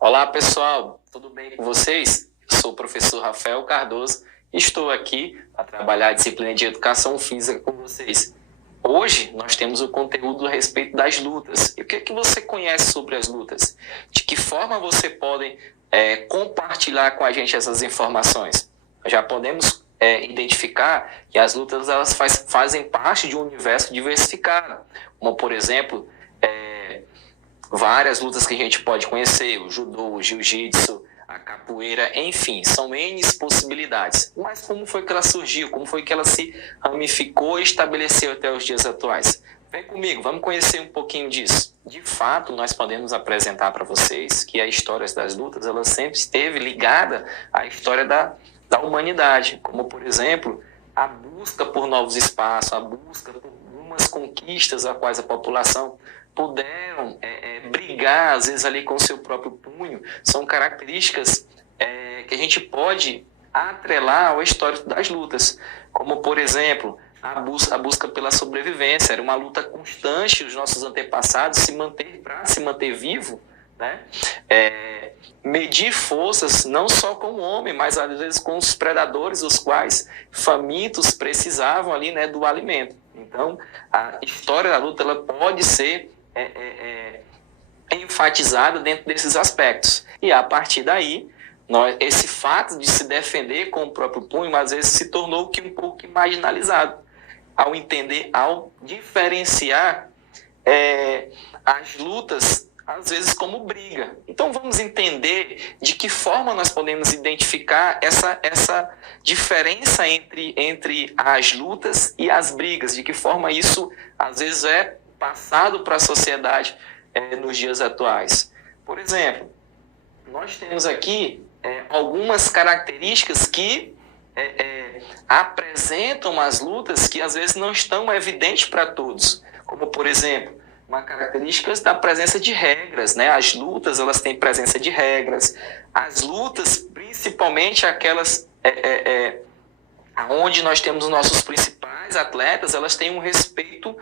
Olá, pessoal, tudo bem com vocês? Eu sou o professor Rafael Cardoso e estou aqui para trabalhar a disciplina de Educação Física com vocês. Hoje nós temos o conteúdo a respeito das lutas. E o que é que você conhece sobre as lutas? De que forma você pode compartilhar com a gente essas informações? Já podemos identificar que as lutas elas fazem parte de um universo diversificado, como por exemplo, várias lutas que a gente pode conhecer, o judô, o jiu-jitsu, a capoeira, enfim, são N possibilidades. Mas como foi que ela surgiu? Como foi que ela se ramificou e estabeleceu até os dias atuais? Vem comigo, vamos conhecer um pouquinho disso. De fato, nós podemos apresentar para vocês que a história das lutas ela sempre esteve ligada à história da humanidade, como, por exemplo, a busca por novos espaços, a busca por algumas conquistas a quais a população puderam brigar, às vezes, ali com o seu próprio punho, são características que a gente pode atrelar à história das lutas. Como, por exemplo, a busca pela sobrevivência. Era uma luta constante dos nossos antepassados para se manter vivo, né? Medir forças não só com o homem, mas às vezes com os predadores, os quais famintos precisavam ali, né, do alimento. Então, a história da luta ela pode ser enfatizada dentro desses aspectos. E a partir daí, esse fato de se defender com o próprio punho, às vezes se tornou um pouco marginalizado, ao diferenciar as lutas, às vezes, como briga. Então, vamos entender de que forma nós podemos identificar essa diferença entre as lutas e as brigas, de que forma isso, às vezes, é passado para a sociedade nos dias atuais. Por exemplo, nós temos aqui algumas características que apresentam as lutas que às vezes não estão evidentes para todos, como por exemplo, uma característica da presença de regras, né? As lutas elas têm presença de regras, as lutas, principalmente aquelas onde nós temos os nossos principais atletas, elas têm um respeito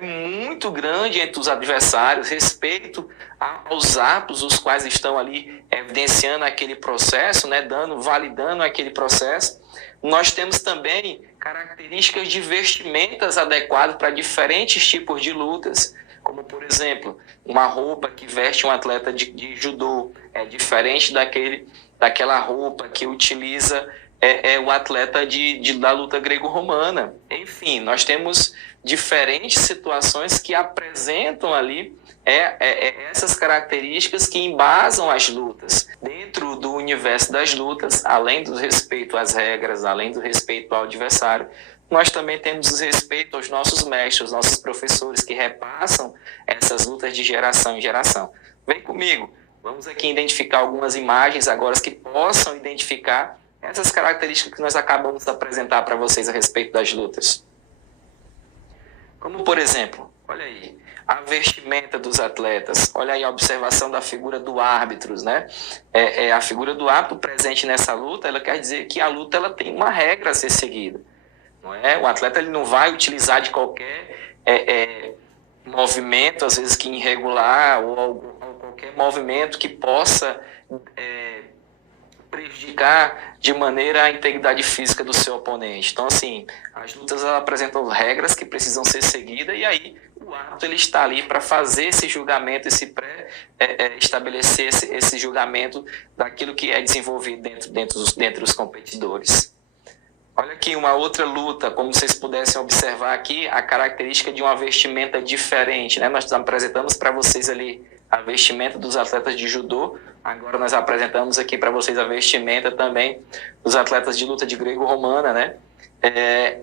muito grande entre os adversários, respeito aos atos os quais estão ali evidenciando aquele processo, né, validando aquele processo. Nós temos também características de vestimentas adequadas para diferentes tipos de lutas, como, por exemplo, uma roupa que veste um atleta de judô é diferente daquela roupa que utiliza o atleta da luta grego-romana. Enfim, nós temos diferentes situações que apresentam ali essas características que embasam as lutas. Dentro do universo das lutas, além do respeito às regras, além do respeito ao adversário, nós também temos o respeito aos nossos mestres, nossos professores que repassam essas lutas de geração em geração. Vem comigo, vamos aqui identificar algumas imagens agora que possam identificar essas características que nós acabamos de apresentar para vocês a respeito das lutas. Como, por exemplo, olha aí, a vestimenta dos atletas, olha aí a observação da figura do árbitro, né? A figura do árbitro presente nessa luta, ela quer dizer que a luta ela tem uma regra a ser seguida. Não é? O atleta ele não vai utilizar de qualquer movimento, às vezes que irregular, ou qualquer movimento que possa prejudicar de maneira a integridade física do seu oponente. Então, assim, as lutas elas apresentam regras que precisam ser seguidas e aí o árbitro ele está ali para fazer esse julgamento, estabelecer esse julgamento daquilo que é desenvolvido dentro dos competidores. Olha aqui uma outra luta, como vocês pudessem observar aqui, a característica de uma vestimenta diferente, né? Nós apresentamos para vocês ali a vestimenta dos atletas de judô, agora nós apresentamos aqui para vocês a vestimenta também dos atletas de luta de grego-romana, né? É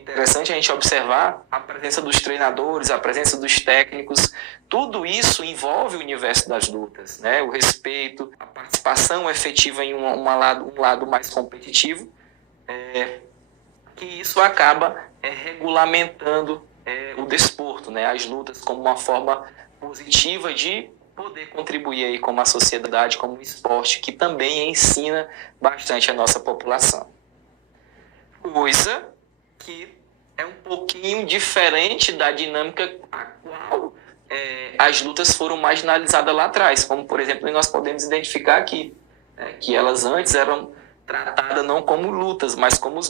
interessante a gente observar a presença dos treinadores, a presença dos técnicos, tudo isso envolve o universo das lutas, né? O respeito, a participação efetiva em um lado mais competitivo, que isso acaba regulamentando o desporto, né? As lutas como uma forma positiva de poder contribuir aí como a sociedade, como um esporte que também ensina bastante a nossa população. Coisa que é um pouquinho diferente da dinâmica a qual as lutas foram marginalizadas lá atrás, como, por exemplo, nós podemos identificar aqui, né, que elas antes eram tratadas não como lutas, mas como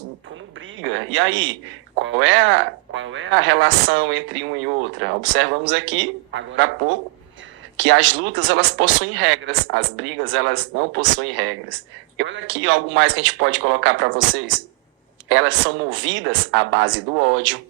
briga. E aí, qual é a relação entre uma e outra? Observamos aqui, agora há pouco, que as lutas elas possuem regras, as brigas elas não possuem regras. E olha aqui algo mais que a gente pode colocar para vocês. Elas são movidas à base do ódio,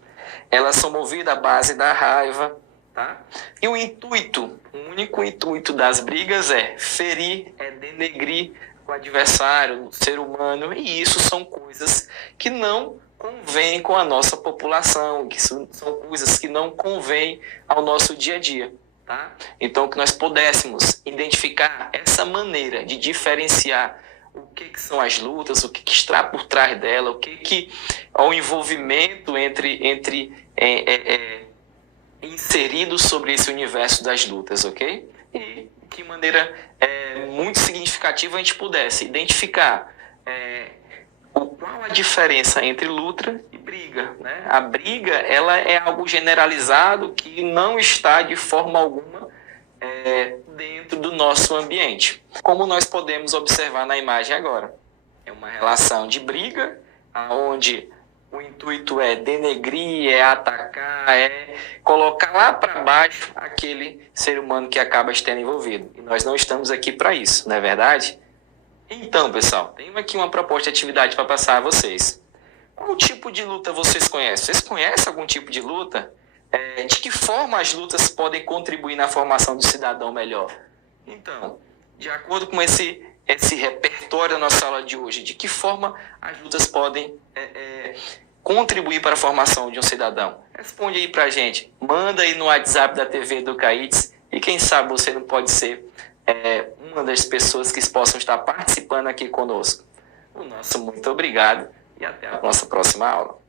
elas são movidas à base da raiva, tá? E o único intuito das brigas é ferir, é denegrir o adversário, o ser humano, e isso são coisas que não convêm com a nossa população, que são coisas que não convêm ao nosso dia a dia. Tá? Então, que nós pudéssemos identificar essa maneira de diferenciar o que são as lutas, o que está por trás dela, o que é o envolvimento inserido sobre esse universo das lutas, ok? E de maneira muito significativa a gente pudesse identificar qual a diferença entre luta e briga, né? A briga ela é algo generalizado que não está de forma alguma dentro do nosso ambiente. Como nós podemos observar na imagem agora. É uma relação de briga, onde o intuito é denegrir, é atacar, é colocar lá para baixo aquele ser humano que acaba estando envolvido. E nós não estamos aqui para isso, não é verdade? Então, pessoal, tenho aqui uma proposta de atividade para passar a vocês. Qual tipo de luta vocês conhecem? Vocês conhecem algum tipo de luta? De que forma as lutas podem contribuir na formação do cidadão melhor? Então, de acordo com esse repertório da nossa aula de hoje, de que forma as lutas podem contribuir para a formação de um cidadão? Responde aí para a gente. Manda aí no WhatsApp da TV do CAIDS e quem sabe você não pode ser uma das pessoas que possam estar participando aqui conosco. O nosso muito obrigado e até a nossa próxima aula.